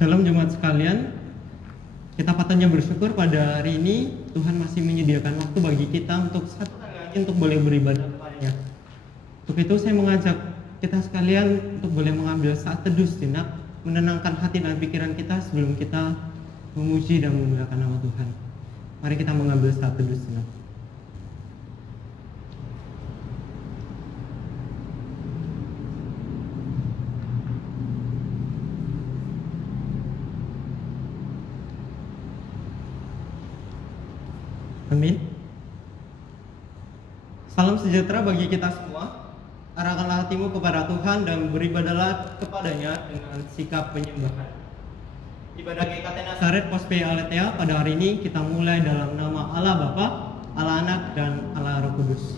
Shalom jemaat sekalian, kita patutnya bersyukur pada hari ini Tuhan masih menyediakan waktu bagi kita untuk satu kali lagi untuk boleh beribadah kepadanya. Untuk itu saya mengajak kita sekalian untuk boleh mengambil saat teduh sejenak, menenangkan hati dan pikiran kita sebelum kita memuji dan memuliakan nama Tuhan. Mari kita mengambil saat teduh sejenak. Amin. Salam sejahtera bagi kita semua. Arahkanlah hatimu kepada Tuhan dan beribadahlah kepadanya dengan sikap penyembahan. Ibadah GKT Nazaret Pospe Aletheia pada hari ini kita mulai dalam nama Allah Bapa, Allah Anak, dan Allah Roh Kudus.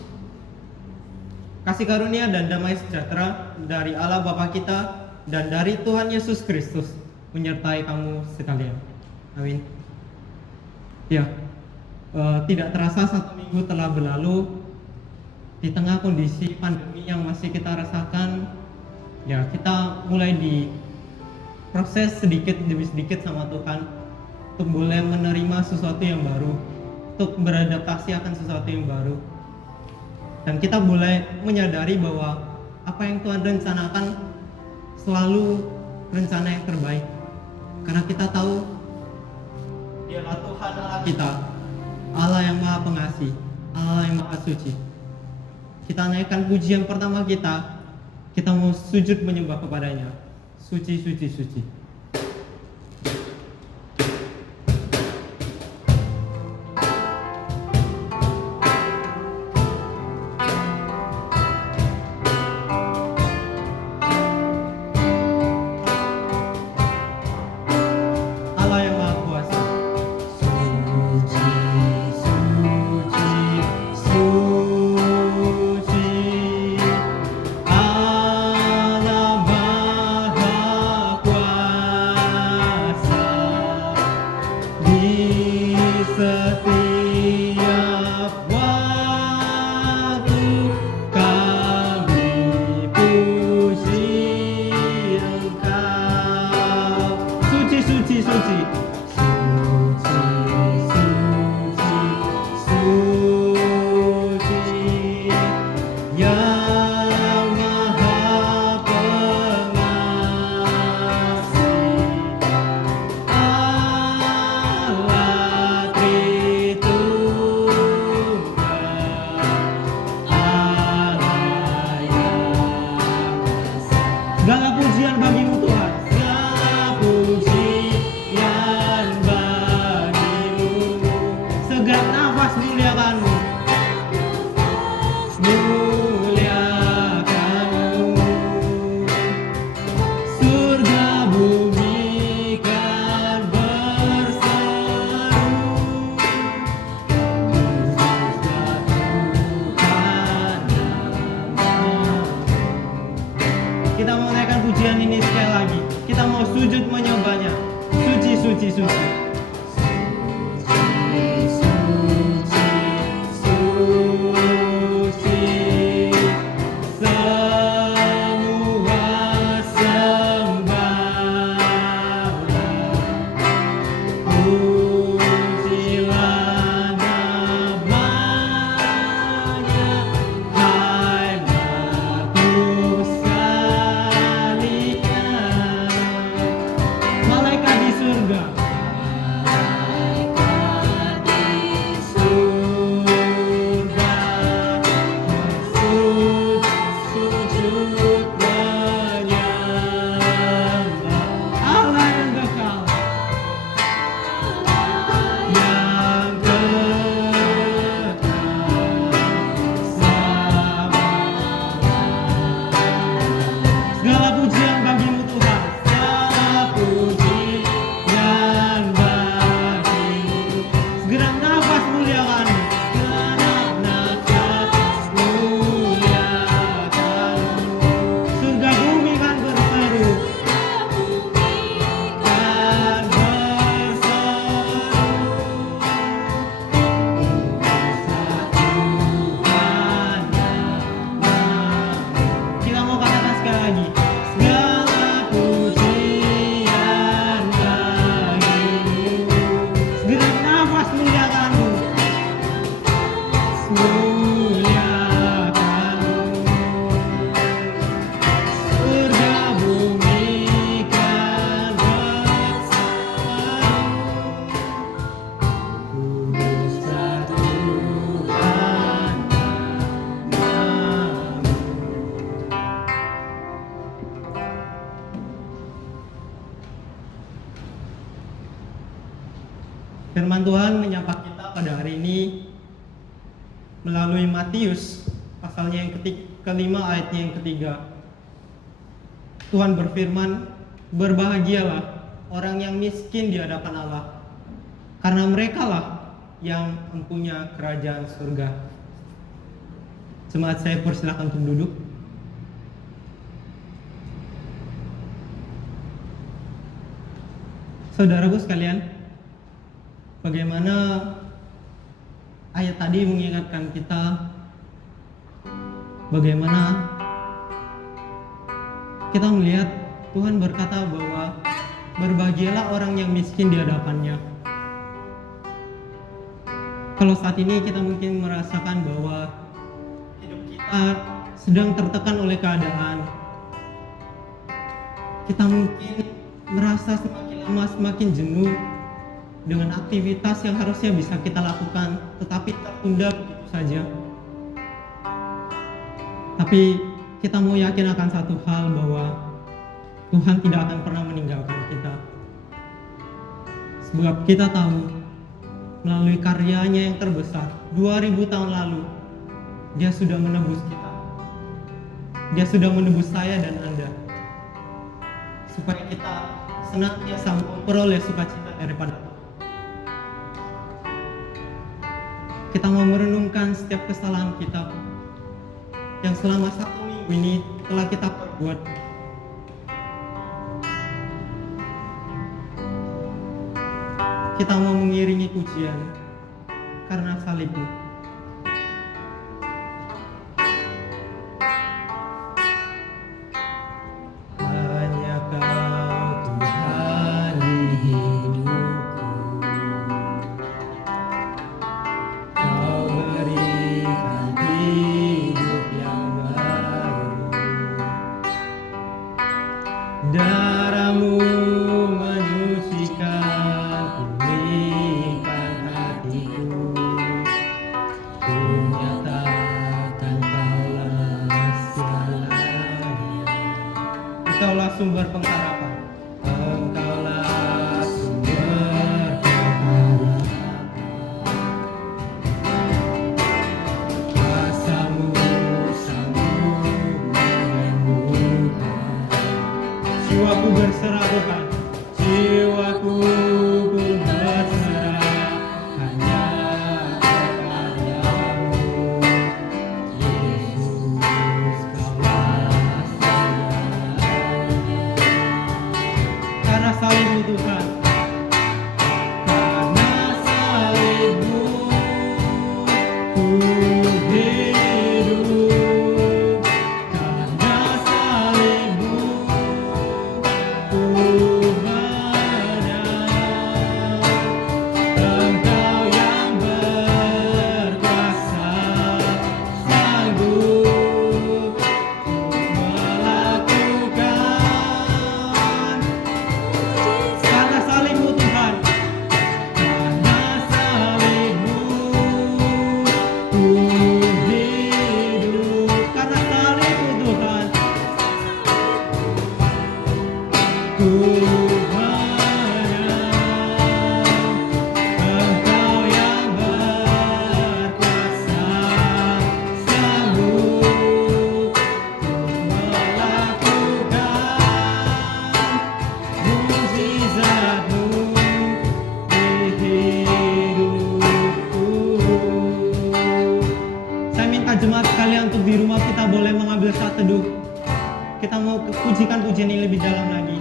Kasih karunia dan damai sejahtera dari Allah Bapa kita dan dari Tuhan Yesus Kristus menyertai kamu sekalian. Amin. Ya. Tidak terasa 1 minggu telah berlalu di tengah kondisi pandemi yang masih kita rasakan. Ya, kita mulai di proses sedikit demi sedikit sama Tuhan untuk boleh menerima sesuatu yang baru, untuk beradaptasi akan sesuatu yang baru. Dan kita boleh menyadari bahwa apa yang Tuhan rencanakan selalu rencana yang terbaik. Karena kita tahu Dialah Tuhan Allah kita, Allah yang Maha Pengasih, Allah yang Maha Suci. Kita naikkan pujian pertama kita mau sujud menyembah kepadanya. Suci, suci, suci. Kita mau naikkan pujian ini sekali lagi. Kita mau sujud menyembahnya. Suci, suci, suci. Malaikat di surga Firman Tuhan menyapa kita pada hari ini melalui Matius pasalnya yang kelima ayatnya yang ketiga. Tuhan berfirman, "Berbahagialah orang yang miskin di hadapan Allah, karena merekalah yang mempunyai kerajaan surga." Jemaat saya persilakan untuk duduk. Saudaraku sekalian, bagaimana ayat tadi mengingatkan kita bagaimana kita melihat Tuhan berkata bahwa berbahagialah orang yang miskin di hadapannya. Kalau saat ini kita mungkin merasakan bahwa hidup kita sedang tertekan oleh keadaan, kita mungkin merasa semakin lama semakin jenuh dengan aktivitas yang harusnya bisa kita lakukan, tetapi tertunda begitu saja. Tapi kita mau yakin akan satu hal, bahwa Tuhan tidak akan pernah meninggalkan kita. Sebab kita tahu melalui karyanya yang terbesar 2000 tahun lalu, Dia sudah menebus kita. Dia sudah menebus saya dan Anda, supaya kita senantiasa memperoleh sukacita daripada Tuhan. Kita mau merenungkan setiap kesalahan kita yang selama 1 minggu ini telah kita perbuat. Kita mau mengiringi pujian karena salib-Mu. Hanya Kau Tuhan di hidupku, Kau berikan hidup yang baru. Darah-Mu menyucikan, pulihkan hatiku. Ku nyatakan Kaulah segalanya. Engkaulah sumber pengharapan. Engkaulah sumber pengharapan. Kuasa-Mu sanggup menyembuhkan. Jiwaku berserah Tuhan, jiwaku pun berserah hanya kepadamu. Yesus, Kaulah segalanya. Karena salib-Mu Tuhan, karena salib-Mu ku hidup, karena salib-Mu ku menang. Engkau yang berkuasa, sanggup melakukan. Karena salib-Mu Tuhan, karena salib-Mu ku hidup, karena salib-Mu Tuhan ku menang. Engkau yang berkuasa, sanggup melakukan mukjizat-Mu di hidupku. Saya minta jemaat sekalian untuk di rumah kita boleh mengambil saat teduh. Kita mau pujikan pujian ini lebih dalam lagi.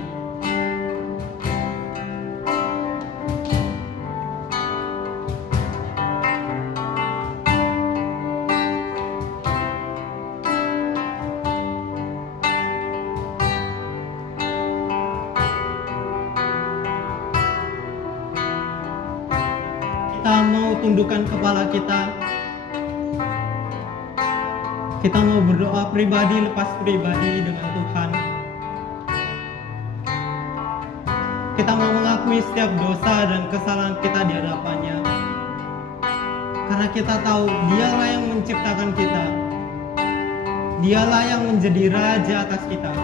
Kita mau tundukkan kepala kita. Kita mau berdoa pribadi lepas pribadi dengan Tuhan. Kita mau mengakui setiap dosa dan kesalahan kita di hadapannya. Karena kita tahu Dialah yang menciptakan kita. Dialah yang menjadi raja atas kita.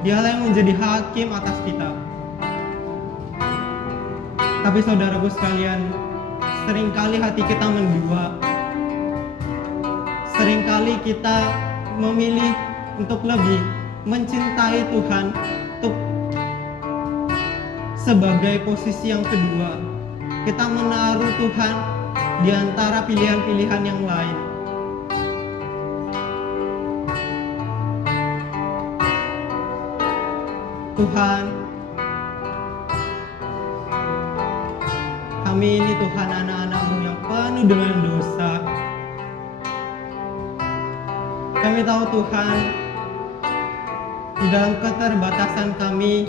Dialah yang menjadi hakim atas kita. Tapi saudaraku sekalian, seringkali hati kita mendua. Seringkali kita memilih untuk lebih mencintai Tuhan untuk sebagai posisi yang kedua. Kita menaruh Tuhan di antara pilihan-pilihan yang lain. Tuhan, kami ini Tuhan anak-anak-Mu yang penuh dengan dosa. Kami tahu Tuhan, di dalam keterbatasan kami,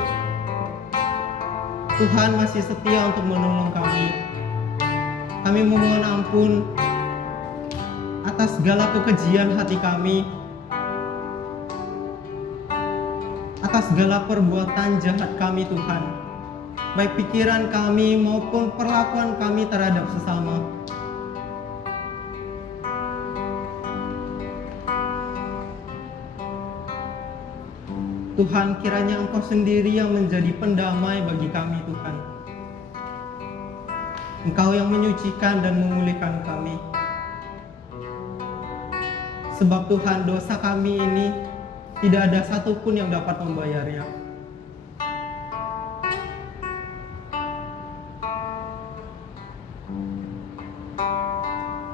Tuhan masih setia untuk menolong kami. Kami memohon ampun atas segala kekejian hati kami, atas segala perbuatan jahat kami Tuhan, baik pikiran kami maupun perlakuan kami terhadap sesama. Tuhan, kiranya Engkau sendiri yang menjadi pendamai bagi kami Tuhan. Engkau yang menyucikan dan memulihkan kami. Sebab Tuhan, dosa kami ini tidak ada satupun yang dapat membayarnya.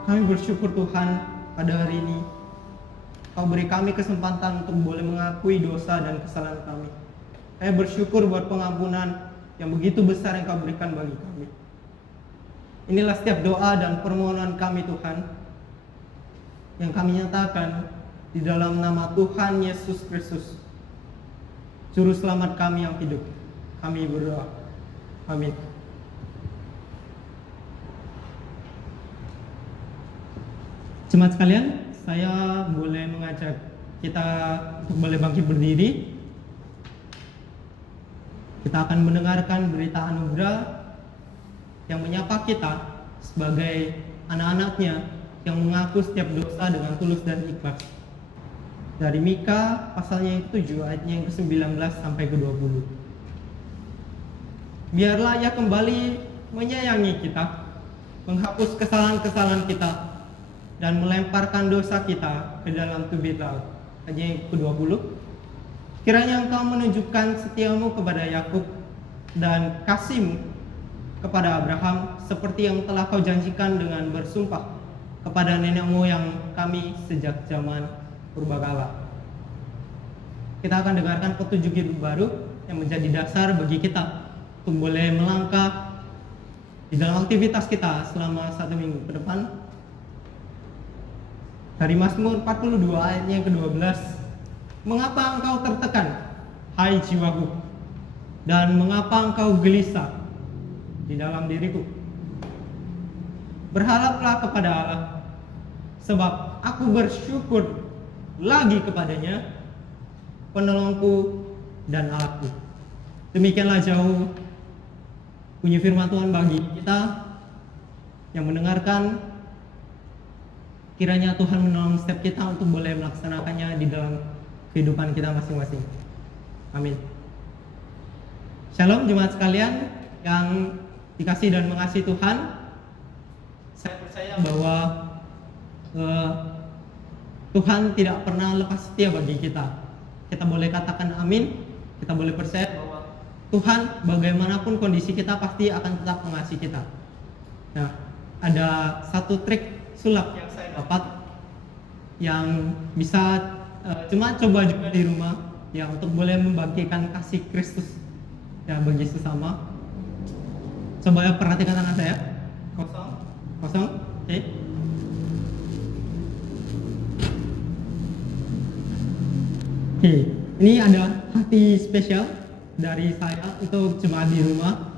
Kami bersyukur Tuhan pada hari ini Kau beri kami kesempatan untuk boleh mengakui dosa dan kesalahan kami. Kami bersyukur buat pengampunan yang begitu besar yang Kau berikan bagi kami. Inilah setiap doa dan permohonan kami Tuhan, yang kami nyatakan di dalam nama Tuhan Yesus Kristus, Juru Selamat kami yang hidup. Kami berdoa. Amin. Jemaat sekalian, saya boleh mengajak kita untuk boleh bangkit berdiri. Kita akan mendengarkan berita anugerah yang menyapa kita sebagai anak-anaknya yang mengaku setiap dosa dengan tulus dan ikhlas. Dari Mika pasalnya yang ke-7 ayatnya yang ke-19 sampai ke-20. Biarlah Ia kembali menyayangi kita, menghapus kesalahan-kesalahan kita, dan melemparkan dosa kita ke dalam tubir laut. Ayat yang ke-20. Kiranya Engkau menunjukkan setiamu kepada Yakub dan kasih-Mu kepada Abraham, seperti yang telah Kau janjikan dengan bersumpah kepada nenek moyang kami sejak zaman purbakala. Kita akan dengarkan petunjuk hidup baru yang menjadi dasar bagi kita untuk boleh melangkah di dalam aktivitas kita selama 1 minggu ke depan. Dari Mazmur 42 ayatnya yang ke-12. Mengapa engkau tertekan, hai jiwaku? Dan mengapa engkau gelisah di dalam diriku? Berharaplah kepada Allah, sebab aku bersyukur lagi kepadanya, penolongku dan Allahku. Demikianlah jauh bunyi firman Tuhan bagi kita yang mendengarkan. Kiranya Tuhan menolong setiap kita untuk boleh melaksanakannya di dalam kehidupan kita masing-masing. Amin. Shalom jemaat sekalian yang dikasih dan mengasihi Tuhan. Saya percaya bahwa Tuhan tidak pernah lepas setia bagi kita. Kita boleh katakan amin. Kita boleh percaya bahwa Tuhan bagaimanapun kondisi kita pasti akan tetap mengasihi kita. Nah, ada satu trik sulap yang saya dapat yang bisa cuma coba juga di rumah ya, untuk boleh membagikan kasih Kristus ya bagi sesama. Coba ya, perhatikan tangan saya. Kosong. Oke. Oke, ini ada hati spesial dari saya untuk jemaat di rumah,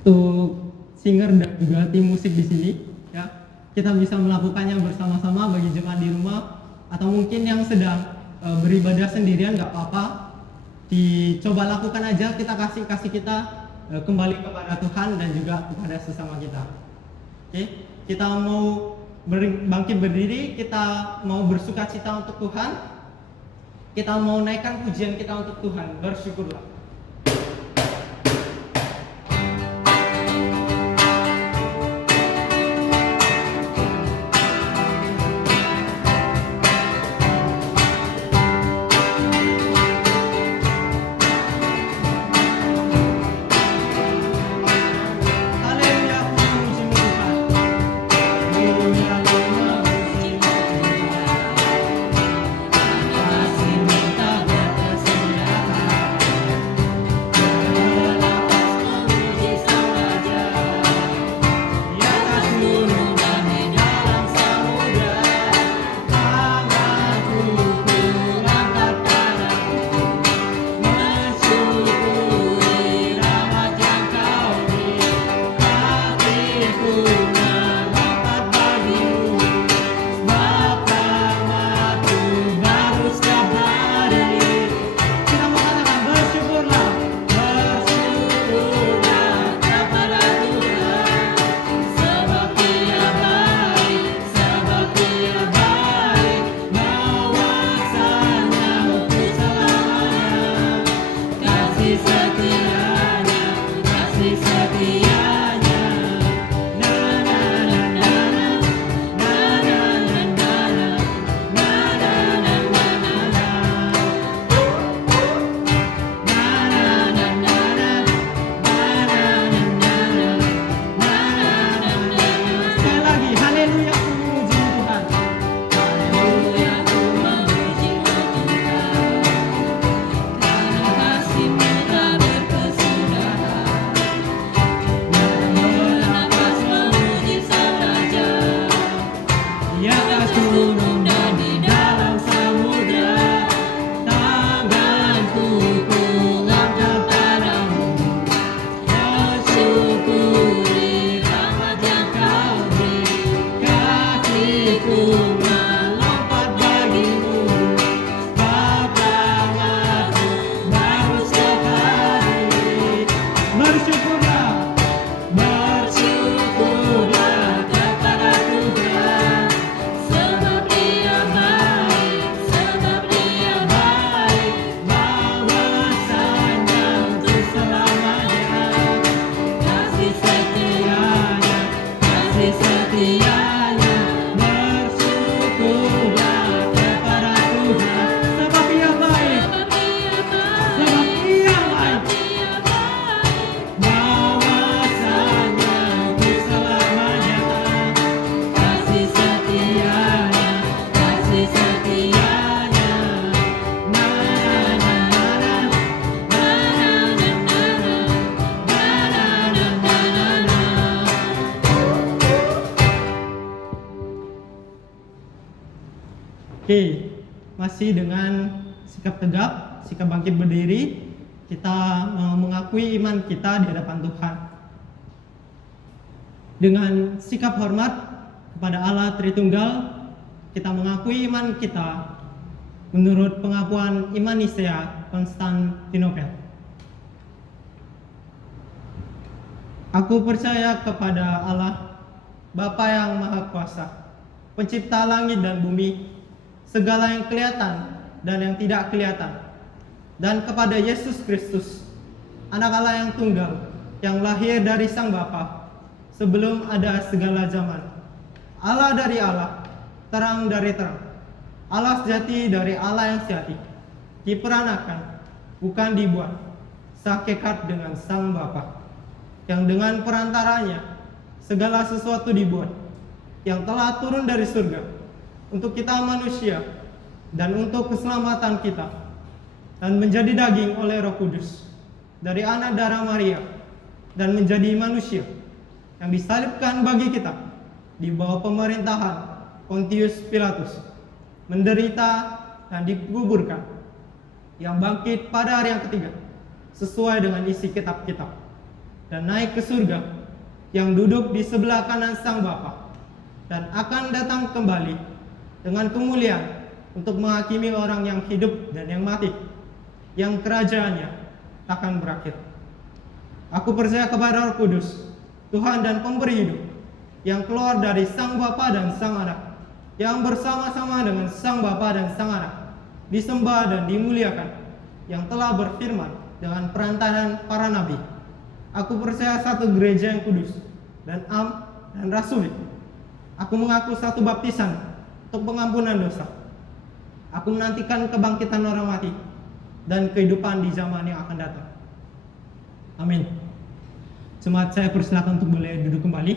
untuk singer dan juga tim musik di sini ya. Kita bisa melakukannya bersama-sama bagi jemaat di rumah, atau mungkin yang sedang beribadah sendirian nggak apa-apa, dicoba lakukan aja. Kita kasih kita kembali kepada Tuhan dan juga kepada sesama kita. Oke, kita mau bangkit berdiri, kita mau bersukacita untuk Tuhan, kita mau naikkan pujian kita untuk Tuhan. Bersyukurlah. Oke, masih dengan sikap tegap, sikap bangkit berdiri, kita mengakui iman kita di hadapan Tuhan. Dengan sikap hormat kepada Allah Tritunggal, kita mengakui iman kita menurut pengakuan iman Nisea Konstantinopel. Aku percaya kepada Allah, Bapa yang Maha Kuasa, Pencipta langit dan bumi, segala yang kelihatan dan yang tidak kelihatan, dan kepada Yesus Kristus, Anak Allah yang tunggal, yang lahir dari Sang Bapa, sebelum ada segala zaman. Allah dari Allah, terang dari terang, Allah sejati dari Allah yang sejati, diperanakan, bukan dibuat, sehakikat dengan Sang Bapa, yang dengan perantaranya segala sesuatu dibuat, yang telah turun dari surga untuk kita manusia dan untuk keselamatan kita, dan menjadi daging oleh Roh Kudus dari anak darah Maria, dan menjadi manusia yang disalibkan bagi kita di bawah pemerintahan Pontius Pilatus, menderita dan dikuburkan, yang bangkit pada hari yang ketiga sesuai dengan isi kitab-kitab, dan naik ke surga, yang duduk di sebelah kanan Sang Bapa, dan akan datang kembali dengan kemuliaan untuk menghakimi orang yang hidup dan yang mati, yang kerajaannya takkan berakhir. Aku percaya kepada Roh Kudus, Tuhan dan Pemberi hidup, yang keluar dari Sang Bapa dan Sang Anak, yang bersama-sama dengan Sang Bapa dan Sang Anak, disembah dan dimuliakan, yang telah berfirman dengan perantaran para nabi. Aku percaya satu gereja yang kudus dan am dan rasulik. Aku mengaku satu baptisan untuk pengampunan dosa. Aku menantikan kebangkitan orang mati dan kehidupan di zaman yang akan datang. Amin. Jemaat, saya persilakan untuk boleh duduk kembali.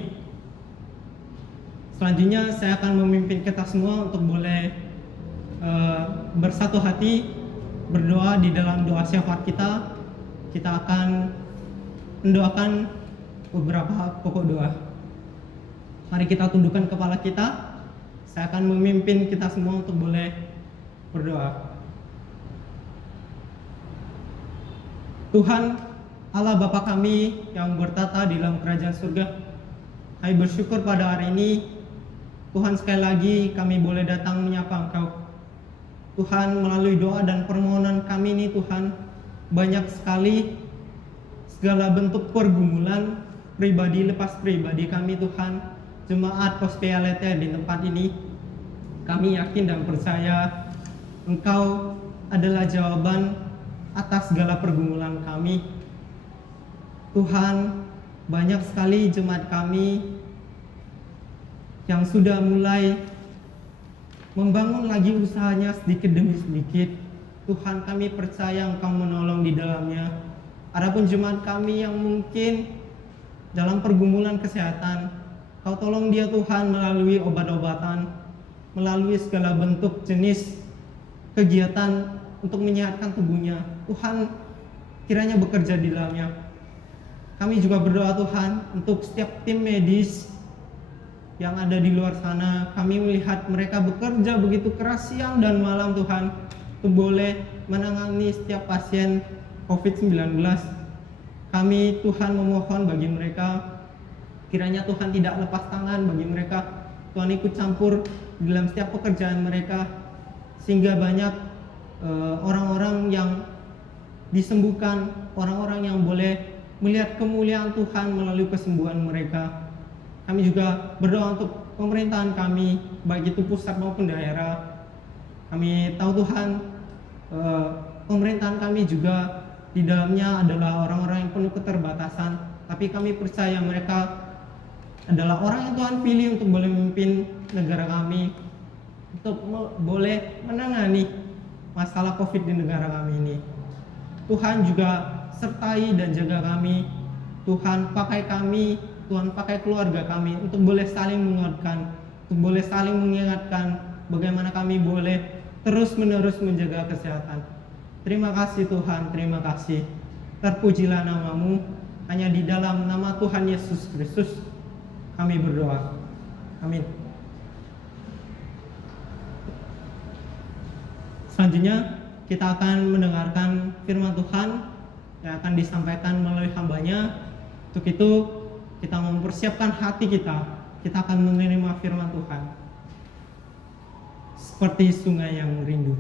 Selanjutnya saya akan memimpin kita semua untuk boleh bersatu hati berdoa di dalam doa syafaat kita. Kita akan mendoakan beberapa pokok doa. Mari kita tundukkan kepala kita. Saya akan memimpin kita semua untuk boleh berdoa. Tuhan Allah Bapa kami yang bertata di dalam kerajaan surga, kami bersyukur pada hari ini Tuhan, sekali lagi kami boleh datang menyapa Engkau. Tuhan, melalui doa dan permohonan kami ini Tuhan, banyak sekali segala bentuk pergumulan pribadi lepas pribadi kami Tuhan, jemaat Pospea Aletheia di tempat ini. Kami yakin dan percaya Engkau adalah jawaban atas segala pergumulan kami. Tuhan, banyak sekali jemaat kami yang sudah mulai membangun lagi usahanya sedikit demi sedikit. Tuhan, kami percaya Engkau menolong di dalamnya. Adapun jemaat kami yang mungkin dalam pergumulan kesehatan, Kau tolong dia Tuhan melalui obat-obatan, melalui segala bentuk jenis kegiatan untuk menyehatkan tubuhnya. Tuhan, kiranya bekerja di dalamnya. Kami juga berdoa Tuhan untuk setiap tim medis yang ada di luar sana. Kami melihat mereka bekerja begitu keras siang dan malam Tuhan, untuk boleh menangani setiap pasien COVID-19. Kami Tuhan memohon bagi mereka, kiranya Tuhan tidak lepas tangan bagi mereka. Tuhan ikut campur dalam setiap pekerjaan mereka, sehingga banyak orang-orang yang disembuhkan, orang-orang yang boleh melihat kemuliaan Tuhan melalui kesembuhan mereka. Kami juga berdoa untuk pemerintahan kami, baik itu pusat maupun daerah. Kami tahu Tuhan, pemerintahan kami juga di dalamnya adalah orang-orang yang penuh keterbatasan, tapi kami percaya mereka adalah orang yang Tuhan pilih untuk boleh memimpin negara kami, untuk boleh menangani masalah COVID di negara kami ini. Tuhan juga sertai dan jaga kami. Tuhan, pakai kami, Tuhan pakai keluarga kami untuk boleh saling menguatkan, untuk boleh saling mengingatkan bagaimana kami boleh terus-menerus menjaga kesehatan. Terima kasih Tuhan, terima kasih. Terpujilah nama-Mu. Hanya di dalam nama Tuhan Yesus Kristus kami berdoa. Amin. Selanjutnya kita akan mendengarkan firman Tuhan yang akan disampaikan melalui hambanya. Untuk itu kita mempersiapkan hati kita akan menerima firman Tuhan seperti sungai yang rindu.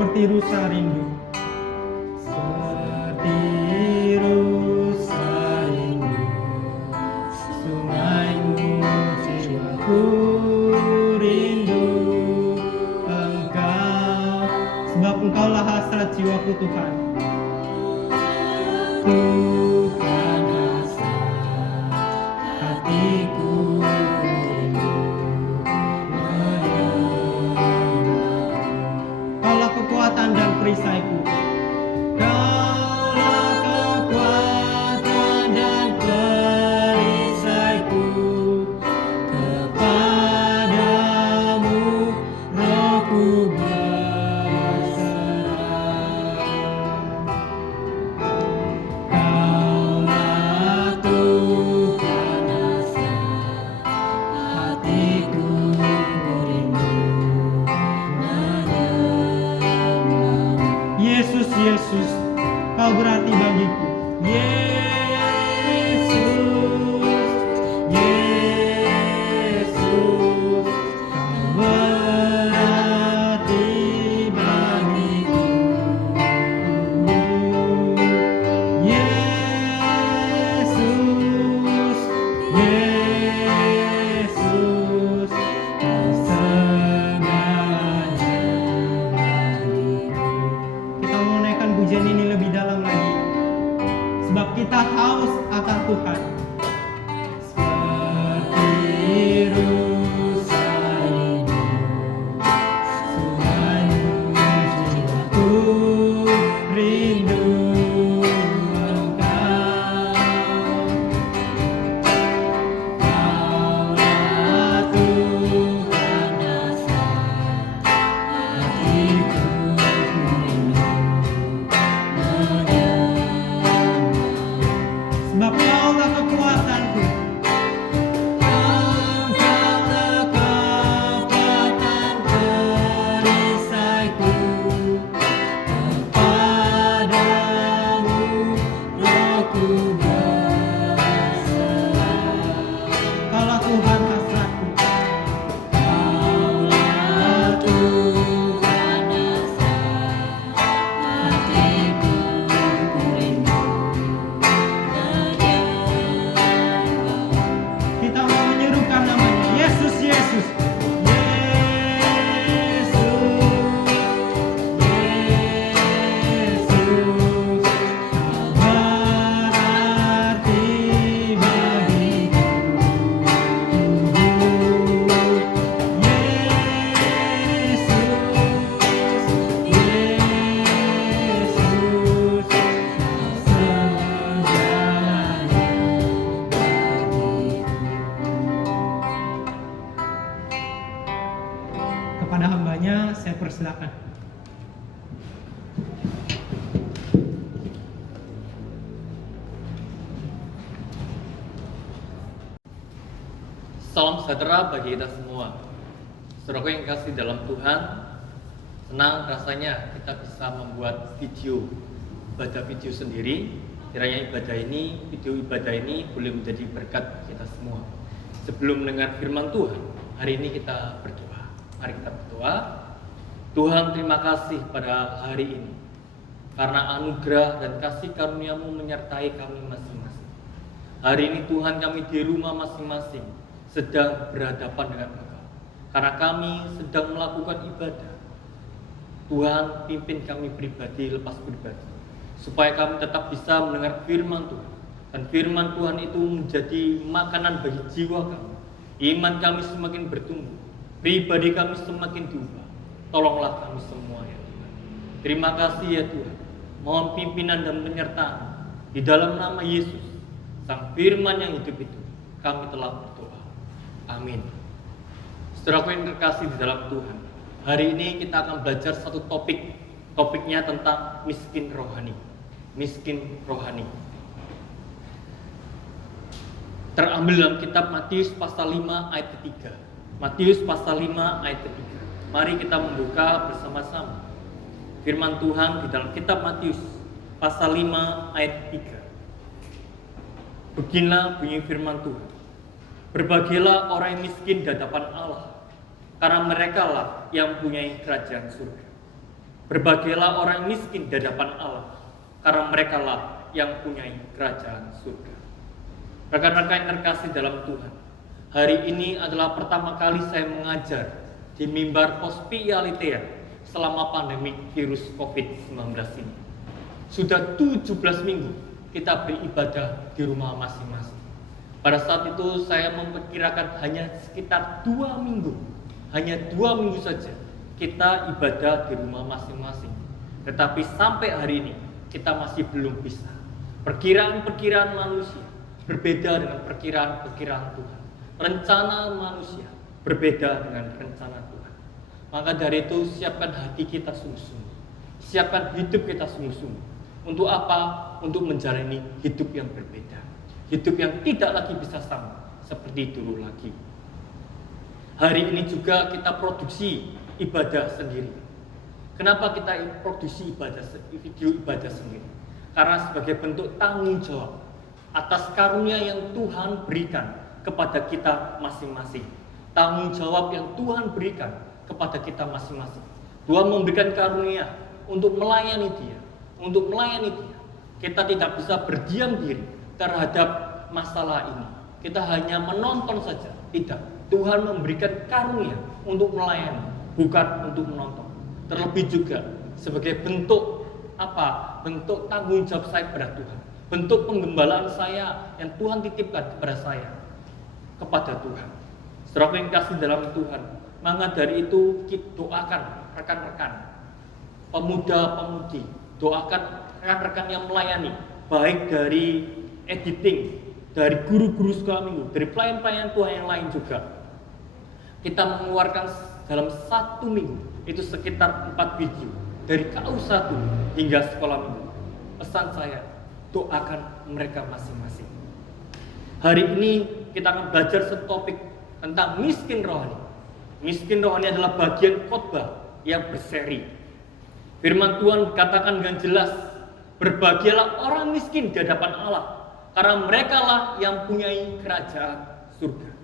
Seperti rusa rindu, seperti rusa rindu, sungaimu jiwaku rindu Engkau, sebab Engkaulah hasrat jiwaku Tuhan. Tuhan hasrat hatiku rindu kekuatan dan perisaiku. Kaulah kekuatan dan perisaiku, kepadamu rohku berserah. Kaulah Tuhan hasrat hatiku rindu. Yesus, Yesus, Kau berarti bagiku. Yesus, Yesus, Kau berarti bagiku. Yesus, Yesus, Kau segalanya bagiku. Kita mau naikkan pujian ini lebih dalam lagi, sebab kita haus akan Tuhan. Seperti rusa rindu, sungaimu jiwaku rindu Engkau. Kaulah Tuhan hasrat hatiku rindu. Sebab Kaulah kekuatanku, Engkaulah kekuatan perisaiku, kepadamu rohku berserah. Kaulah Tuhan hasratku, Kaulah Tuhan hasrat hatiku rindu. Kita mau menyerukan namanya, Yesus, Yesus, Yesus, Yesus, Kau berarti bagiku. Yesus, Yesus, Kau segalanya bagiku. Kepada hambanya saya persilakan. Salam sejahtera bagi kita semua. Saudaraku yang kasih dalam Tuhan, senang rasanya kita bisa membuat video sendiri. Kiranya video ibadah ini boleh menjadi berkat bagi kita semua. Sebelum mendengar firman Tuhan, hari ini kita berdoa. Mari kita berdoa. Tuhan, terima kasih pada hari ini, karena anugerah dan kasih karunia-Mu menyertai kami masing-masing. Hari ini Tuhan, kami di rumah masing-masing sedang berhadapan dengan Engkau, karena kami sedang melakukan ibadah. Tuhan, pimpin kami pribadi lepas pribadi, supaya kami tetap bisa mendengar firman Tuhan, dan firman Tuhan itu menjadi makanan bagi jiwa kami. Iman kami semakin bertumbuh, pribadi kami semakin diubah. Tolonglah kami semua ya Tuhan. Terima kasih ya Tuhan. Mohon pimpinan dan penyertaan di dalam nama Yesus, Sang Firman yang hidup itu, kami telah berdoa. Amin. Saudaraku yang terkasih di dalam Tuhan, Hari ini kita akan belajar satu topik. Topiknya tentang miskin rohani. Miskin rohani. Terambil dalam kitab Matius pasal 5 ayat ketiga. Matius pasal 5 ayat ketiga. Mari kita membuka bersama-sama firman Tuhan di dalam kitab Matius pasal 5 ayat 3. Beginilah bunyi firman Tuhan. Berbahagialah orang yang miskin di hadapan Allah, karena merekalah yang mempunyai kerajaan surga. Berbahagialah orang yang miskin di hadapan Allah, karena merekalah yang mempunyai kerajaan surga. Rekan-rekan yang terkasih dalam Tuhan, hari ini adalah pertama kali saya mengajar di mimbar Pospi Aletheia selama pandemi virus COVID-19 ini. Sudah 17 minggu kita beribadah di rumah masing-masing. Pada saat itu saya memperkirakan hanya sekitar 2 minggu. Hanya 2 minggu saja kita ibadah di rumah masing-masing. Tetapi sampai hari ini kita masih belum bisa. Perkiraan-perkiraan manusia berbeda dengan perkiraan-perkiraan Tuhan. Rencana manusia berbeda dengan rencana Tuhan. Maka dari itu siapkan hati kita sungguh-sungguh. Siapkan hidup kita sungguh-sungguh. Untuk apa? Untuk menjalani hidup yang berbeda. Hidup yang tidak lagi bisa sama seperti dulu lagi. Hari ini juga kita produksi ibadah sendiri. Kenapa kita produksi video ibadah sendiri? Karena sebagai bentuk tanggung jawab atas karunia yang Tuhan berikan kepada kita masing-masing. Tanggung jawab yang Tuhan berikan kepada kita masing-masing. Tuhan memberikan karunia untuk melayani Dia, untuk melayani Dia. Kita tidak bisa berdiam diri terhadap masalah ini. Kita hanya menonton saja. Tidak. Tuhan memberikan karunia untuk melayani, bukan untuk menonton. Terlebih juga sebagai bentuk apa? Bentuk tanggung jawab saya kepada Tuhan. Bentuk penggembalaan saya yang Tuhan titipkan kepada saya, kepada Tuhan. Saudara yang kasih dalam Tuhan, maka dari itu kita doakan rekan-rekan, pemuda-pemudi, doakan rekan-rekan yang melayani, baik dari editing, dari guru-guru sekolah minggu, dari pelayan-pelayan Tuhan yang lain juga. Kita mengeluarkan dalam 1 minggu itu sekitar 4 video dari KU1 hingga sekolah minggu. Pesan saya, doakan mereka masing-masing. Hari ini kita akan belajar satu topik tentang miskin rohani. Miskin rohani adalah bagian khotbah yang berseri. Firman Tuhan katakan dengan jelas, berbahagialah orang miskin di hadapan Allah, karena merekalah yang mempunyai kerajaan surga.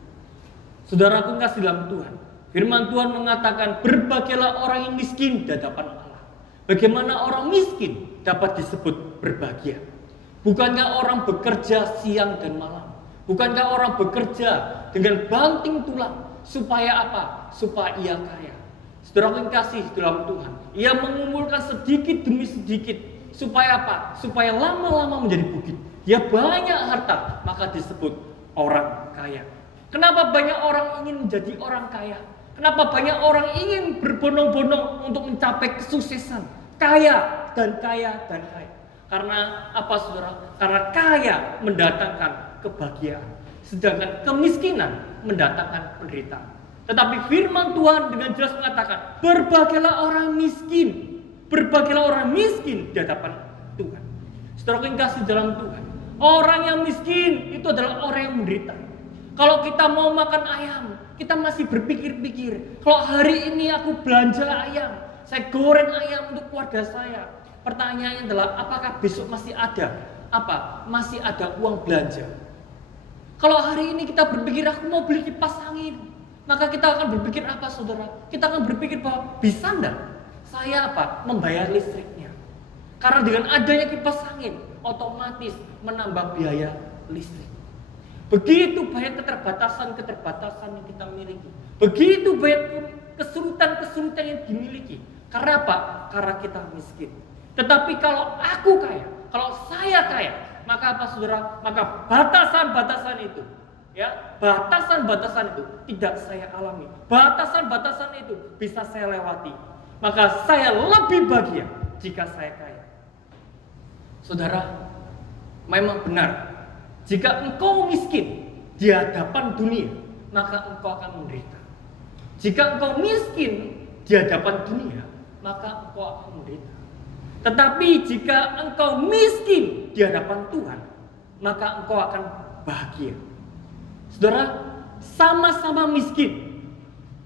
Saudaraku kasih dalam Tuhan, firman Tuhan mengatakan berbahagialah orang yang miskin di hadapan Allah. Bagaimana orang miskin dapat disebut berbahagia? Bukankah orang bekerja siang dan malam? Bukankah orang bekerja dengan banting tulang supaya apa? Supaya ia kaya. Saudara yang kasih dalam Tuhan, ia mengumpulkan sedikit demi sedikit supaya apa? Supaya lama-lama menjadi bukit. Dia banyak harta, maka disebut orang kaya. Kenapa banyak orang ingin menjadi orang kaya? Kenapa banyak orang ingin berbondong-bondong untuk mencapai kesuksesan? Kaya dan kaya dan kaya. Karena apa saudara? Karena kaya mendatangkan kebahagiaan, sedangkan kemiskinan mendatangkan penderitaan. Tetapi firman Tuhan dengan jelas mengatakan, berbahagialah orang miskin. Berbahagialah orang miskin di hadapan Tuhan. Saudara yang kasih dalam Tuhan, orang yang miskin itu adalah orang yang menderita. Kalau kita mau makan ayam, kita masih berpikir-pikir, kalau hari ini aku belanja ayam, saya goreng ayam untuk keluarga saya. Pertanyaannya adalah, apakah besok masih ada? Masih ada uang belanja? Kalau hari ini kita berpikir, aku mau beli kipas angin, maka kita akan berpikir apa saudara? Kita akan berpikir bahwa bisa enggak saya membayar listriknya? Karena dengan adanya kipas angin, otomatis menambah biaya listrik. Begitu banyak keterbatasan yang kita miliki. Begitu banyak kesulitan yang dimiliki. Karena apa? Karena kita miskin. Tetapi kalau aku kaya, kalau saya kaya, maka apa saudara? Maka batasan-batasan itu, batasan-batasan itu tidak saya alami. Batasan-batasan itu bisa saya lewati. Maka saya lebih bahagia jika saya kaya. Saudara, memang benar. Jika engkau miskin di hadapan dunia, maka engkau akan menderita. Jika engkau miskin di hadapan dunia, maka engkau akan menderita. Tetapi jika engkau miskin di hadapan Tuhan, maka engkau akan bahagia. Saudara, sama-sama miskin.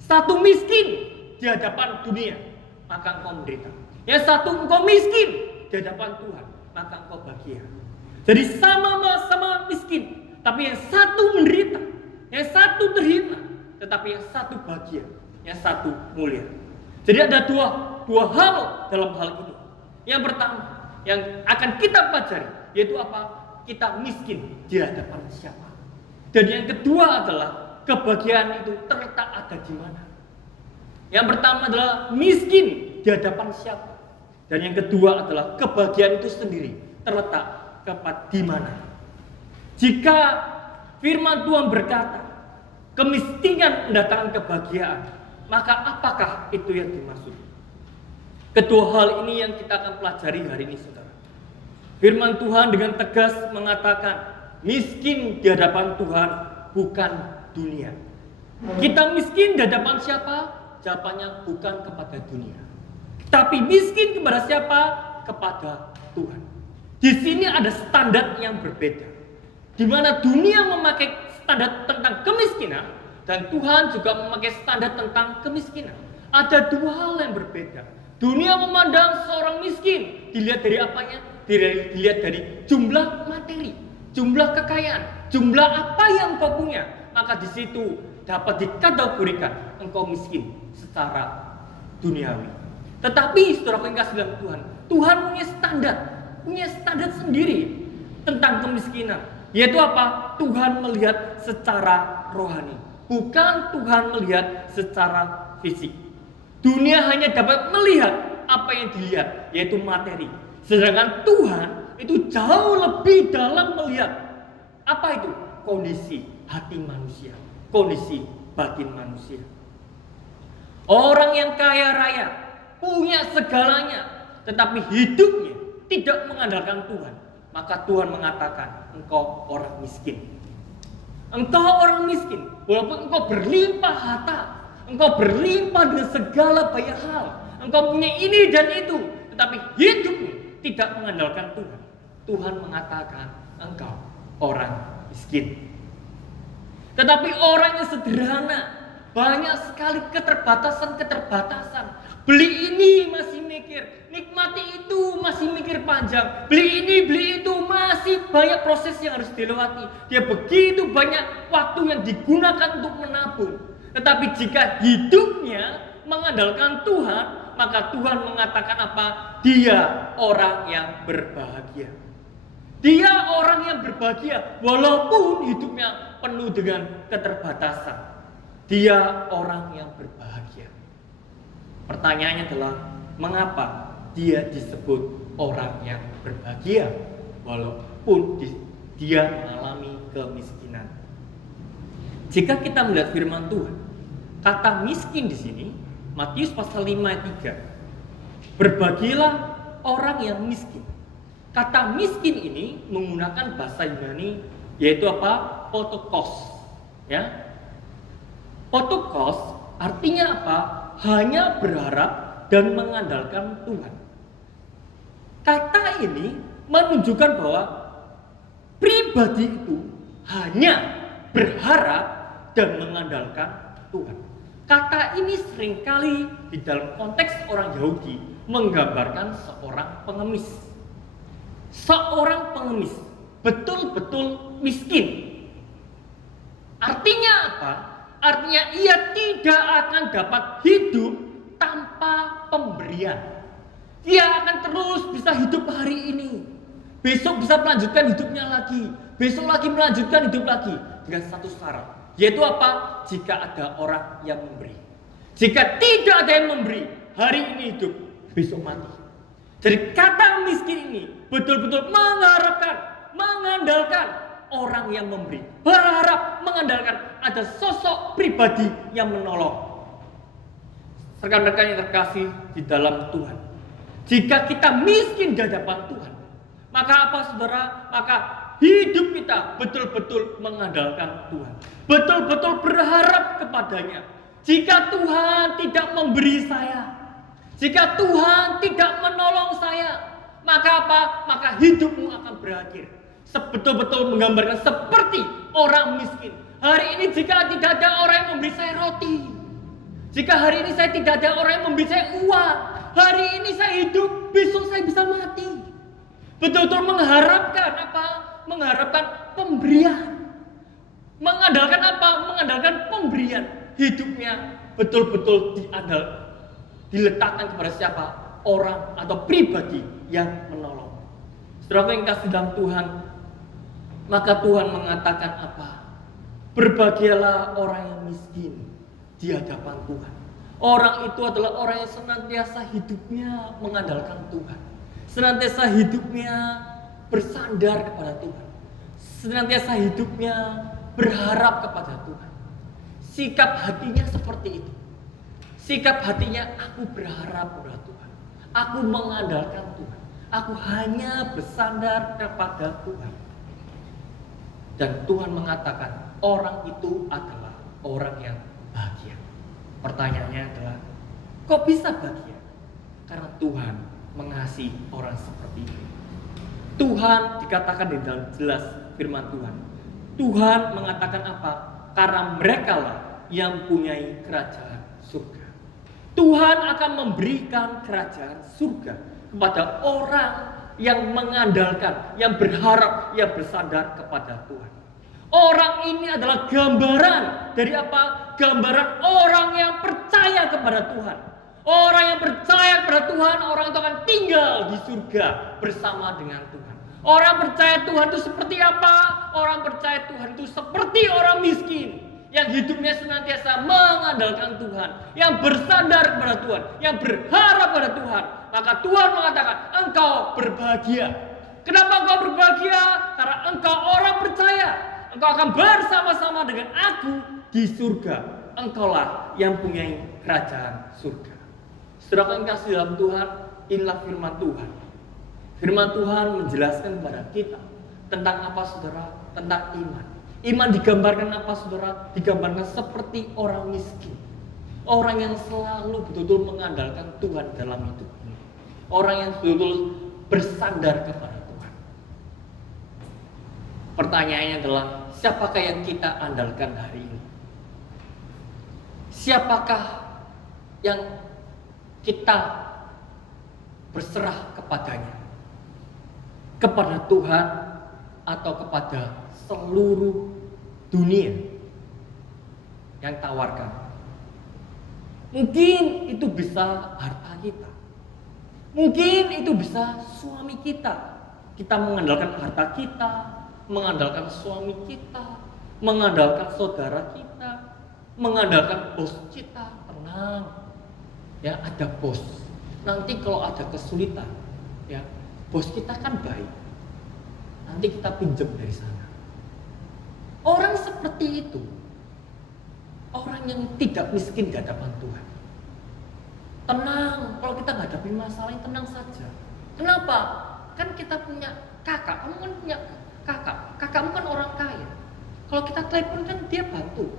Satu miskin di hadapan dunia, maka engkau menderita. Yang satu engkau miskin di hadapan Tuhan, maka engkau bahagia. Jadi sama-sama miskin, tapi yang satu menderita, yang satu terhina, tetapi yang satu bahagia, yang satu mulia. Jadi ada dua hal dalam hal ini. Yang pertama yang akan kita pelajari yaitu apa? Kita miskin di hadapan siapa? Dan yang kedua adalah kebahagiaan itu terletak ada di mana? Yang pertama adalah miskin di hadapan siapa? Dan yang kedua adalah kebahagiaan itu sendiri terletak di mana? Jika firman Tuhan berkata kemiskinan mendatangkan kebahagiaan, maka apakah itu yang dimaksud? Kedua hal ini yang kita akan pelajari hari ini, saudara. Firman Tuhan dengan tegas mengatakan miskin di hadapan Tuhan bukan dunia. Kita miskin di hadapan siapa? Jawabannya bukan kepada dunia, tapi miskin kepada siapa? Kepada Tuhan. Di sini ada standar yang berbeda, di mana dunia memakai standar tentang kemiskinan dan Tuhan juga memakai standar tentang kemiskinan. Ada dua hal yang berbeda. Dunia memandang seorang miskin dilihat dari apanya? Dilihat dari jumlah materi, jumlah kekayaan, jumlah apa yang engkau punya. Maka di situ dapat dikategorikan engkau miskin secara duniawi. Tetapi saudara yang kasih dalam Tuhan, Tuhan punya standar sendiri tentang kemiskinan. Yaitu apa? Tuhan melihat secara rohani, bukan Tuhan melihat secara fisik. Dunia hanya dapat melihat apa yang dilihat, yaitu materi. Sedangkan Tuhan itu jauh lebih dalam melihat apa itu? Kondisi hati manusia, kondisi batin manusia. Orang yang kaya raya, punya segalanya, tetapi hidupnya tidak mengandalkan Tuhan, maka Tuhan mengatakan engkau orang miskin. Engkau orang miskin, walaupun engkau berlimpah harta, engkau berlimpah dengan segala banyak hal, engkau punya ini dan itu, tetapi hidupmu tidak mengandalkan Tuhan. Tuhan mengatakan engkau orang miskin. Tetapi orang yang sederhana, banyak sekali keterbatasan. Beli ini masih mikir, nikmati itu masih mikir panjang. Beli ini, beli itu, masih banyak proses yang harus dilewati. Dia begitu banyak waktu yang digunakan untuk menabung. Tetapi jika hidupnya mengandalkan Tuhan, maka Tuhan mengatakan apa? Dia orang yang berbahagia. Dia orang yang berbahagia walaupun hidupnya penuh dengan keterbatasan. Dia orang yang berbahagia. Pertanyaannya adalah mengapa dia disebut orang yang berbahagia walaupun dia mengalami kemiskinan? Jika kita melihat firman Tuhan, kata miskin di sini Matius pasal 5 ayat 3. Berbahagialah orang yang miskin. Kata miskin ini menggunakan bahasa Yunani yaitu apa? Potokos. Ya. Potokos artinya apa? Hanya berharap dan mengandalkan Tuhan. Kata ini menunjukkan bahwa pribadi itu hanya berharap dan mengandalkan Tuhan. Kata ini seringkali di dalam konteks orang Yahudi menggambarkan seorang pengemis. Seorang pengemis betul-betul miskin. Artinya apa? Artinya ia tidak akan dapat hidup tanpa pemberian. Dia akan terus bisa hidup hari ini. Besok bisa melanjutkan hidupnya lagi. Besok lagi melanjutkan hidup lagi. Dengan satu syarat. Yaitu apa? Jika ada orang yang memberi. Jika tidak ada yang memberi, hari ini hidup, besok mati. Jadi kata miskin ini betul-betul mengharapkan, mengandalkan orang yang memberi. Berharap, mengandalkan ada sosok pribadi yang menolong. Rekan-rekan yang terkasih di dalam Tuhan. Jika kita miskin di hadapan Tuhan, maka apa saudara? Maka hidup kita betul-betul mengandalkan Tuhan. Betul-betul berharap kepadanya. Jika Tuhan tidak memberi saya, jika Tuhan tidak menolong saya, maka apa? Maka hidupmu akan berakhir. Betul-betul menggambarkan seperti orang miskin. Hari ini jika tidak ada orang yang memberi saya roti, jika hari ini saya tidak ada orang yang memberi saya uang, hari ini saya hidup, besok saya bisa mati. Betul-betul mengharapkan apa? Mengharapkan pemberian. Mengandalkan apa? Mengandalkan pemberian. Hidupnya betul-betul diletakkan kepada siapa? Orang atau pribadi yang menolong. Saudara yang kasih dalam Tuhan, maka Tuhan mengatakan apa? Berbahagialah orang yang miskin di hadapan Tuhan. Orang itu adalah orang yang senantiasa hidupnya mengandalkan Tuhan. Senantiasa hidupnya bersandar kepada Tuhan. Senantiasa hidupnya berharap kepada Tuhan. Sikap hatinya seperti itu. Sikap hatinya, aku berharap kepada Tuhan. Aku mengandalkan Tuhan. Aku hanya bersandar kepada Tuhan. Dan Tuhan mengatakan orang itu adalah orang yang bahagia. Pertanyaannya adalah, kok bisa bahagia? Karena Tuhan mengasihi orang seperti itu. Tuhan dikatakan di dalam jelas firman Tuhan. Tuhan mengatakan apa? Karena merekalah yang mempunyai kerajaan surga. Tuhan akan memberikan kerajaan surga kepada orang yang mengandalkan, yang berharap, yang bersandar kepada Tuhan. Orang ini adalah gambaran dari apa? Gambaran orang yang percaya kepada Tuhan. Orang yang percaya kepada Tuhan, orang itu akan tinggal di surga bersama dengan Tuhan. Orang percaya Tuhan itu seperti apa? Orang percaya Tuhan itu seperti orang miskin yang hidupnya senantiasa mengandalkan Tuhan, yang bersandar kepada Tuhan, yang berharap pada Tuhan. Maka Tuhan mengatakan, engkau berbahagia. Kenapa engkau berbahagia? Karena engkau orang percaya. Engkau akan bersama-sama dengan aku di surga. Engkaulah yang punya kerajaan surga. Saudara yang kasih dalam Tuhan, inilah firman Tuhan. Firman Tuhan menjelaskan kepada kita tentang apa, saudara? Tentang iman. Iman digambarkan apa, saudara? Digambarkan seperti orang miskin. Orang yang selalu betul-betul mengandalkan Tuhan dalam hidup ini. Orang yang betul-betul bersandar kepada Tuhan. Pertanyaannya adalah, siapakah yang kita andalkan hari ini? Siapakah yang kita berserah kepadanya? Kepada Tuhan atau kepada seluruh dunia yang tawarkan? Mungkin itu bisa harta kita. Mungkin itu bisa suami kita. Kita mengandalkan harta kita, mengandalkan suami kita, mengandalkan saudara kita, mengandalkan bos kita. Tenang, ya, ada bos. Nanti kalau ada kesulitan, ya, bos kita kan baik. Nanti kita pinjam dari sana. Orang seperti itu, orang yang tidak miskin di hadapan Tuhan. Tenang, kalau kita menghadapi masalah, tenang saja. Kenapa? Kan kita punya kakak, kamu kan punya kakak. Kakakmu kan orang kaya. Kalau kita telepon kan dia bantu.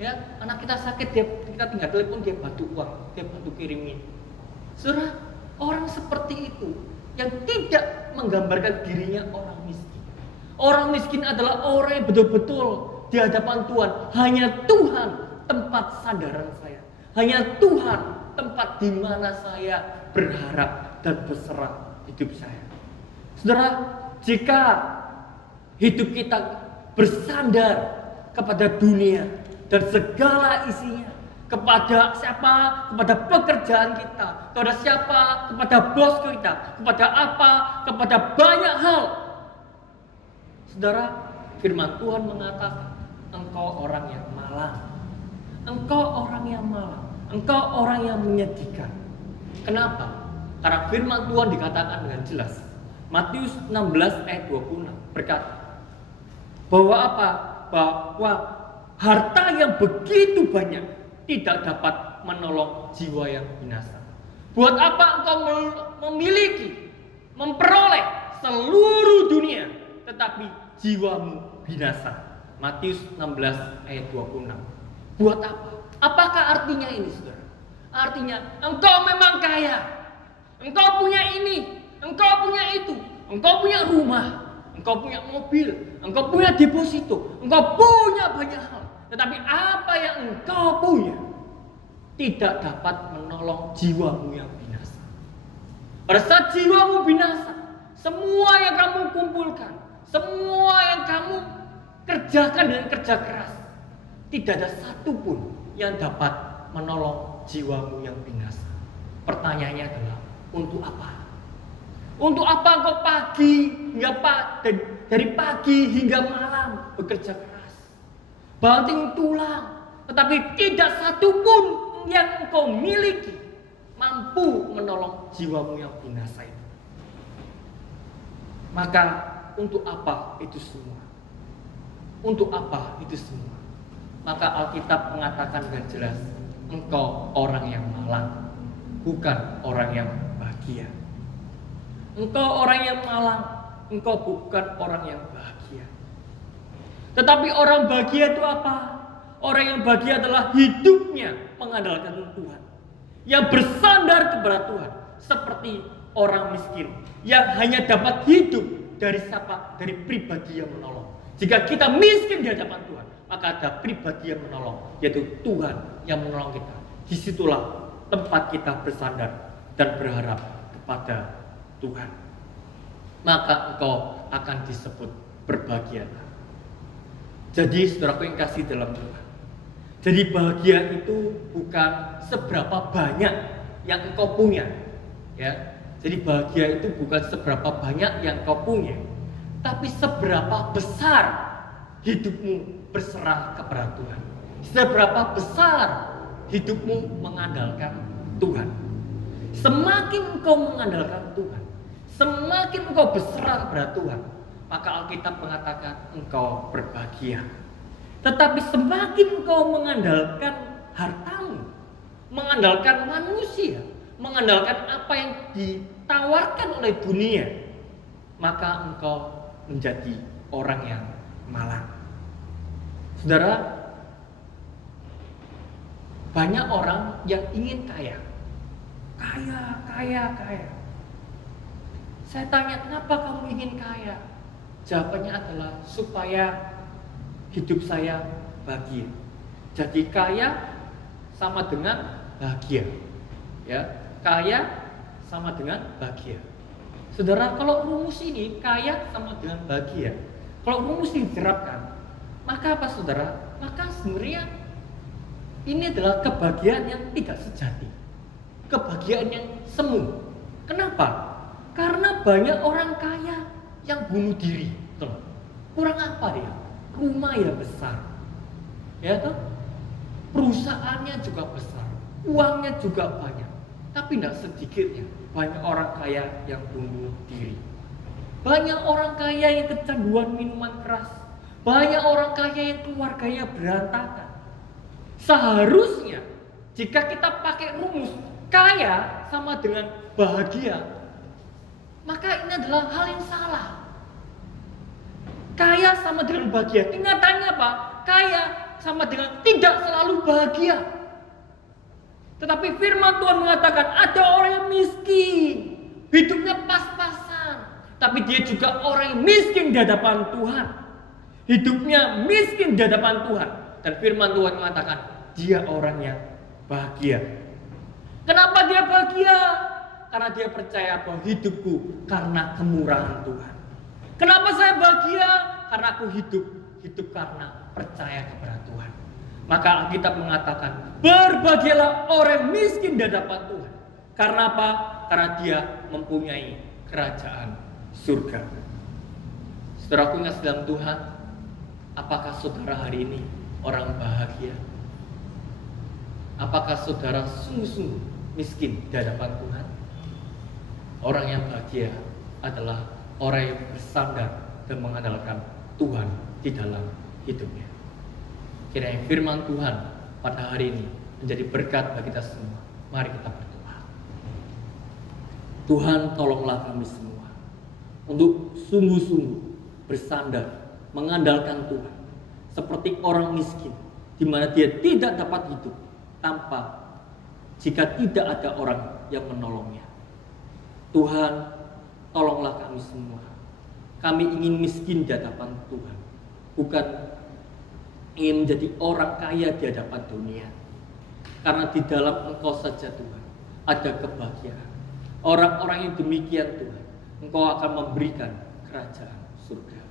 Ya, anak kita sakit, kita tinggal telepon, dia bantu uang, dia bantu kirimin. Saudara, orang seperti itu yang tidak menggambarkan dirinya orang miskin. Orang miskin adalah orang yang betul-betul di hadapan Tuhan. Hanya Tuhan tempat sandaran saya. Hanya Tuhan tempat di mana saya berharap dan berserah hidup saya. Saudara, jika hidup kita bersandar kepada dunia dan segala isinya, kepada siapa? Kepada pekerjaan kita, kepada siapa? Kepada bos kita, kepada apa? Kepada banyak hal. Saudara, firman Tuhan mengatakan, engkau orang yang malang. Engkau orang yang malang. Engkau orang yang menyedihkan. Kenapa? Karena firman Tuhan dikatakan dengan jelas. Matius 16 ayat 26 berkata bahwa apa? Bahwa harta yang begitu banyak tidak dapat menolong jiwa yang binasa. Buat apa engkau memiliki, memperoleh seluruh dunia, tetapi jiwamu binasa? Matius 16 ayat 26. Buat apa? Apakah artinya ini, saudara? Artinya engkau memang kaya, engkau punya ini, engkau punya itu, engkau punya rumah, engkau punya mobil, engkau punya deposito, engkau punya banyak hal. Tetapi apa yang engkau punya tidak dapat menolong jiwamu yang binasa. Pada saat jiwamu binasa, semua yang kamu kumpulkan, semua yang kamu kerjakan dengan kerja keras, tidak ada satupun yang dapat menolong jiwamu yang binasa. Pertanyaannya adalah, untuk apa? Untuk apa engkau dari pagi hingga malam bekerja keras, banting tulang, tetapi tidak satupun yang engkau miliki mampu menolong jiwamu yang binasa itu? Maka untuk apa itu semua? Untuk apa itu semua? Maka Alkitab mengatakan dengan jelas, engkau orang yang malang, bukan orang yang bahagia. Engkau orang yang malang, engkau bukan orang yang bahagia. Tetapi orang bahagia itu apa? Orang yang bahagia adalah hidupnya mengandalkan Tuhan, yang bersandar kepada Tuhan, seperti orang miskin yang hanya dapat hidup dari siapa? Dari pribadi yang menolong. Jika kita miskin di hadapan Tuhan, maka ada pribadi yang menolong, yaitu Tuhan yang menolong kita. Disitulah tempat kita bersandar dan berharap kepada Tuhan. Maka engkau akan disebut berbahagia. Jadi saudaraku yang kasih dalam Tuhan, jadi bahagia itu bukan seberapa banyak yang engkau punya, ya. Jadi bahagia itu bukan seberapa banyak yang engkau punya, tapi seberapa besar hidupmu berserah kepada Tuhan. Seberapa besar hidupmu mengandalkan Tuhan. Semakin engkau mengandalkan Tuhan, semakin engkau berserah kepada Tuhan, maka Alkitab mengatakan engkau berbahagia. Tetapi semakin engkau mengandalkan hartamu, mengandalkan manusia, mengandalkan apa yang ditawarkan oleh dunia, maka engkau menjadi orang yang malang. Saudara, banyak orang yang ingin kaya. Kaya. Saya tanya, kenapa kamu ingin kaya? Jawabannya adalah supaya hidup saya bahagia. Jadi kaya sama dengan bahagia. Ya, kaya sama dengan bahagia. Saudara, kalau rumus ini kaya sama dengan bahagia, kalau rumus ini diterapkan, maka apa saudara? Maka sebenarnya ini adalah kebahagiaan yang tidak sejati, kebahagiaan yang semu. Kenapa? Karena banyak orang kaya yang bunuh diri. Betul. Kurang apa dia? Rumah ya besar, ya toh? Perusahaannya juga besar, uangnya juga banyak, tapi tidak sedikitnya banyak orang kaya yang bunuh diri. Banyak orang kaya yang kecanduan minuman keras. Banyak orang kaya yang keluarganya berantakan. Seharusnya jika kita pakai rumus kaya sama dengan bahagia, maka ini adalah hal yang salah. Kaya sama dengan bahagia, kenyataannya apa? Kaya sama dengan tidak selalu bahagia. Tetapi firman Tuhan mengatakan ada orang yang miskin, hidupnya pas-pasan, tapi dia juga orang yang miskin di hadapan Tuhan. Hidupnya miskin di hadapan Tuhan. Dan firman Tuhan mengatakan dia orang yang bahagia. Kenapa dia bahagia? Karena dia percaya bahwa hidupku karena kemurahan Tuhan. Kenapa saya bahagia? Karena aku hidup karena percaya kepada Tuhan. Maka Alkitab mengatakan berbahagialah orang miskin di hadapan Tuhan. Karena apa? Karena dia mempunyai kerajaan surga. Saudaraku ingat dalam Tuhan, apakah saudara hari ini orang bahagia? Apakah saudara sungguh-sungguh miskin di hadapan Tuhan? Orang yang bahagia adalah orang yang bersandar dan mengandalkan Tuhan di dalam hidupnya. Kiranya firman Tuhan pada hari ini menjadi berkat bagi kita semua. Mari kita berdoa. Tuhan, tolonglah kami semua untuk sungguh-sungguh bersandar, mengandalkan Tuhan seperti orang miskin, di mana dia tidak dapat hidup tanpa jika tidak ada orang yang menolongnya. Tuhan, tolonglah kami semua. Kami ingin miskin di hadapan Tuhan, bukan ingin menjadi orang kaya di hadapan dunia. Karena di dalam Engkau saja Tuhan ada kebahagiaan. Orang-orang yang demikian Tuhan, Engkau akan memberikan kerajaan surga.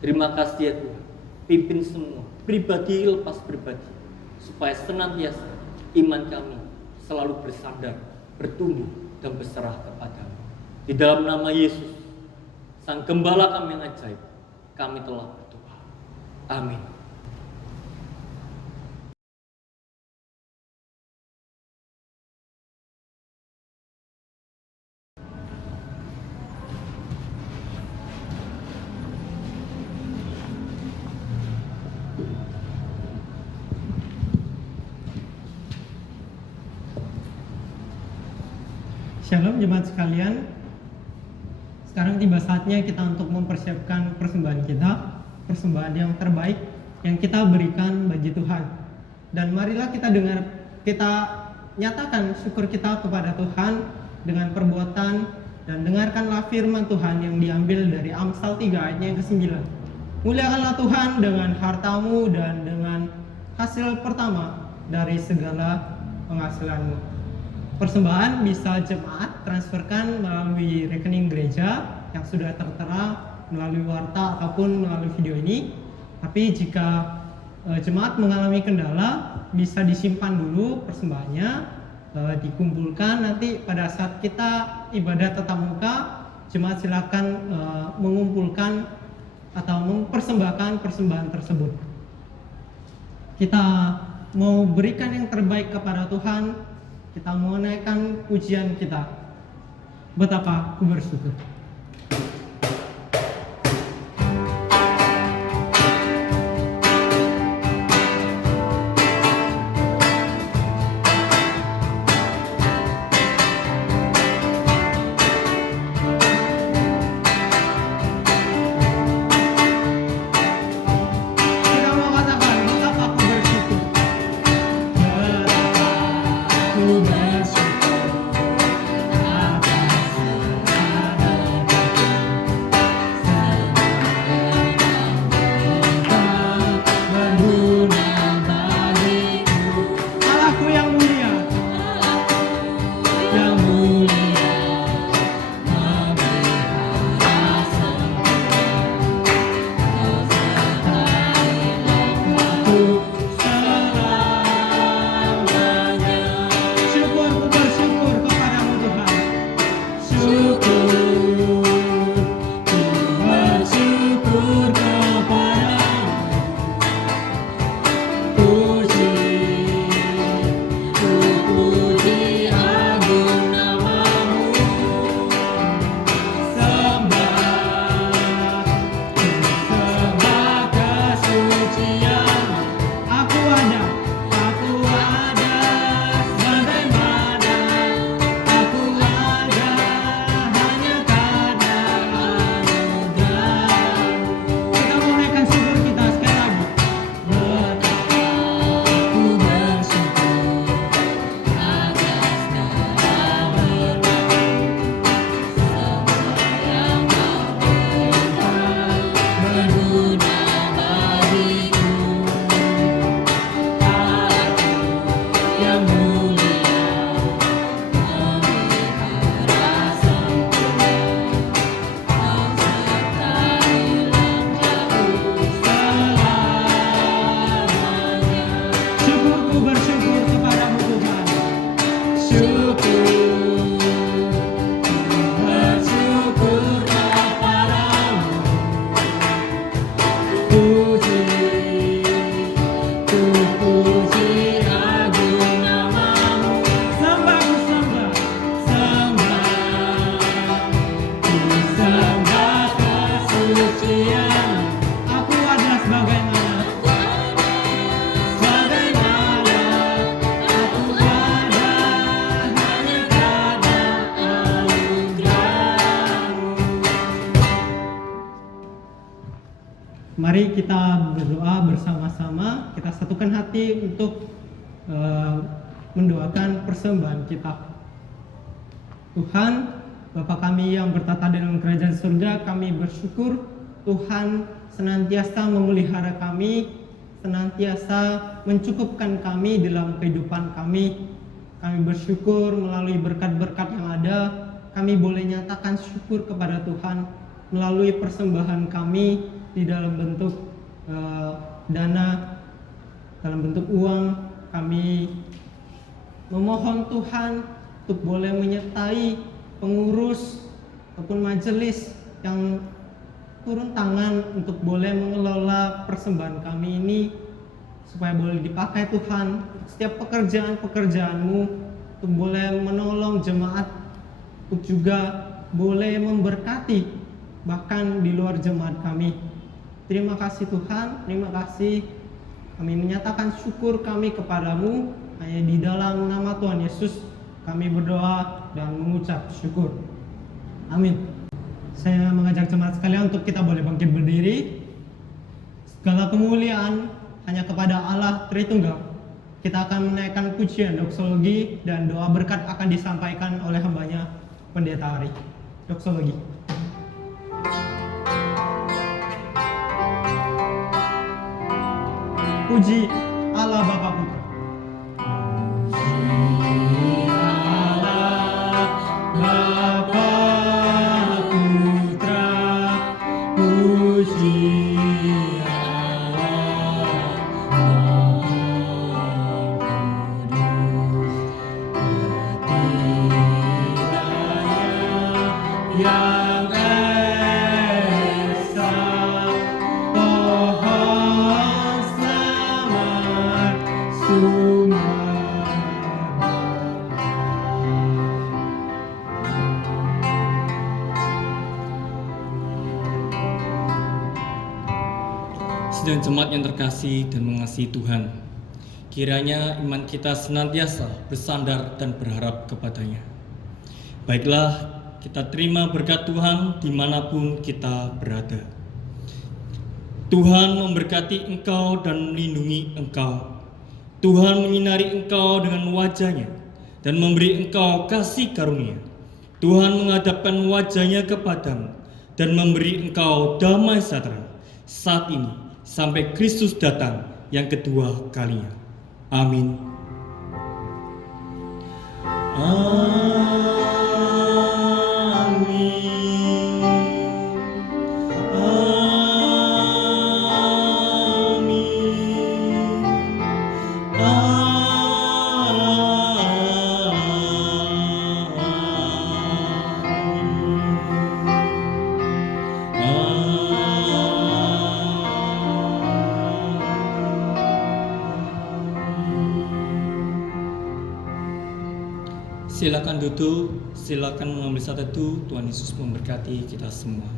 Terima kasih ya Tuhan. Pimpin semua, pribadi lepas pribadi, supaya senantiasa iman kami selalu bersandar, bertumbuh, dan berserah kepadamu. Di dalam nama Yesus, Sang Gembala kami yang ajaib, kami telah berdoa. Amin. Shalom jemaat sekalian. Sekarang tiba saatnya kita untuk mempersiapkan persembahan kita, persembahan yang terbaik yang kita berikan bagi Tuhan. Dan marilah kita nyatakan syukur kita kepada Tuhan dengan perbuatan, dan dengarkanlah firman Tuhan yang diambil dari Amsal 3 ayatnya yang ke-9. Muliakanlah Tuhan dengan hartamu dan dengan hasil pertama dari segala penghasilanmu. Persembahan bisa jemaat transferkan melalui rekening gereja yang sudah tertera melalui warta ataupun melalui video ini. Tapi jika jemaat mengalami kendala, bisa disimpan dulu persembahannya, dikumpulkan nanti pada saat kita ibadah tatap muka, jemaat silakan mengumpulkan atau mempersembahkan persembahan tersebut. Kita mau berikan yang terbaik kepada Tuhan. Kita mau naikkan pujian kita. Betapa aku bersyukur. Kita mau katakan betapa aku bersyukur. Allahku yang mulia, yang mulia, syukurku bersyukur kepadamu Tuhan. Syukur, bersyukur kepadamu. Puji, puji agung namamu. Sembah, sembah kesucianmu. Aku ada bagaimana. Aku ada hanya karena anugerah-Mu. Kita mau naikkan syukur kita sekali lagi. Betapa aku bersyukur atas segala berkat-Mu. Semua yang Kau berikan berguna bagiku. Allahku yang mulia, memelihara sempurna. Kau sertai langkahku selamanya. Syukurku bersyukur kepadamu Tuhan. Syukur, bersyukur kepadamu. Puji, puji agung namamu. Sembah, sembah kesucianmu. Aku adalah sebagaimana. Aku ada hanya karena anugerah-Mu. Mari kita berdoa bersama-sama. Kita satukan hati untuk mendoakan persembahan kita. Tuhan, Bapa kami yang bertata dalam kerajaan surga, kami bersyukur Tuhan senantiasa memelihara kami, senantiasa mencukupkan kami dalam kehidupan kami. Kami bersyukur melalui berkat-berkat yang ada, kami boleh nyatakan syukur kepada Tuhan melalui persembahan kami di dalam bentuk dana, dalam bentuk uang. Kami memohon Tuhan untuk boleh menyertai pengurus ataupun majelis yang turun tangan untuk boleh mengelola persembahan kami ini, supaya boleh dipakai Tuhan setiap pekerjaan-pekerjaanmu, untuk boleh menolong jemaat, untuk juga boleh memberkati bahkan di luar jemaat kami. Terima kasih Tuhan, terima kasih. Kami menyatakan syukur kami kepadamu, hanya di dalam nama Tuhan Yesus kami berdoa dan mengucap syukur. Amin. Saya mengajak jemaat sekalian untuk kita boleh bangkit berdiri. Segala kemuliaan hanya kepada Allah Tritunggal. Kita akan menaikkan pujian doksologi dan doa berkat akan disampaikan oleh hambanya Pendeta Ari. Doksologi. Puji Allah Bapa Putra. Yang esa pohon selamat Sidang jemaat yang terkasih dan mengasihi Tuhan, kiranya iman kita senantiasa bersandar dan berharap kepadanya. Baiklah, kita terima berkat Tuhan dimanapun kita berada. Tuhan memberkati engkau dan melindungi engkau. Tuhan menyinari engkau dengan wajah-Nya dan memberi engkau kasih karunia. Tuhan menghadapkan wajah-Nya kepadamu dan memberi engkau damai sejahtera saat ini sampai Kristus datang yang kedua kalinya. Amin. Silakan duduk, silakan mengambil satu. Tuhan Yesus memberkati kita semua.